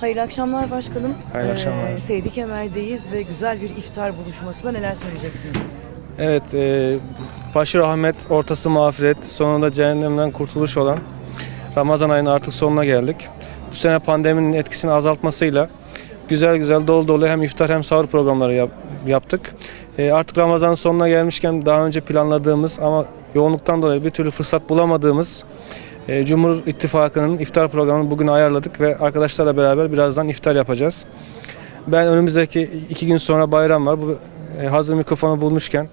Hayırlı akşamlar başkanım. Hayırlı akşamlar. Seydi Kemer'deyiz ve güzel bir iftar buluşmasında neler söyleyeceksiniz? Evet, e, başı rahmet, ortası mağfiret, sonunda cehennemden kurtuluş olan Ramazan ayının artık sonuna geldik. Bu sene pandeminin etkisini azaltmasıyla güzel güzel dolu dolu hem iftar hem sahur programları yap- yaptık. E, artık Ramazan'ın sonuna gelmişken daha önce planladığımız ama yoğunluktan dolayı bir türlü fırsat bulamadığımız e, Cumhur İttifakı'nın iftar programını bugün ayarladık ve arkadaşlarla beraber birazdan iftar yapacağız. Ben önümüzdeki iki gün sonra bayram var. Bu e, hazır mikrofonu bulmuşken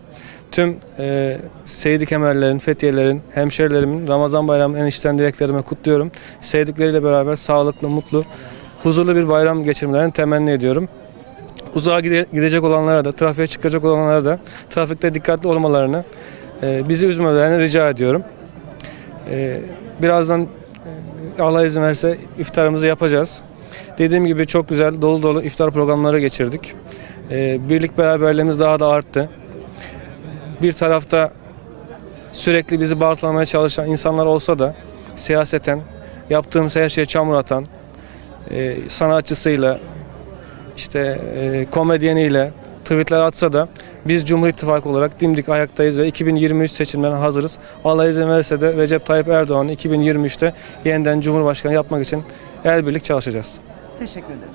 tüm e, Seydi Kemerlerin, Fethiye'lerin, hemşerilerimin Ramazan bayramının en içten dileklerimi kutluyorum. Sevdikleriyle beraber sağlıklı, mutlu, huzurlu bir bayram geçirmelerini temenni ediyorum. Uzağa gide- gidecek olanlara da, trafiğe çıkacak olanlara da trafikte dikkatli olmalarını, e, bizi üzmemelerini rica ediyorum. E, birazdan e, Allah izin verirse iftarımızı yapacağız. Dediğim gibi çok güzel, dolu dolu iftar programları geçirdik. E, birlik beraberliğimiz daha da arttı. Bir tarafta sürekli bizi bağırtlamaya çalışan insanlar olsa da siyaseten yaptığımız her şeye çamur atan, e, sanatçısıyla, işte e, komedyeniyle tweetler atsa da biz Cumhur İttifakı olarak dimdik ayaktayız ve 2023 seçimlerine hazırız. Allah izin verirse de Recep Tayyip Erdoğan'ı 2023'te yeniden Cumhurbaşkanı yapmak için el birlik çalışacağız. Teşekkür ederim.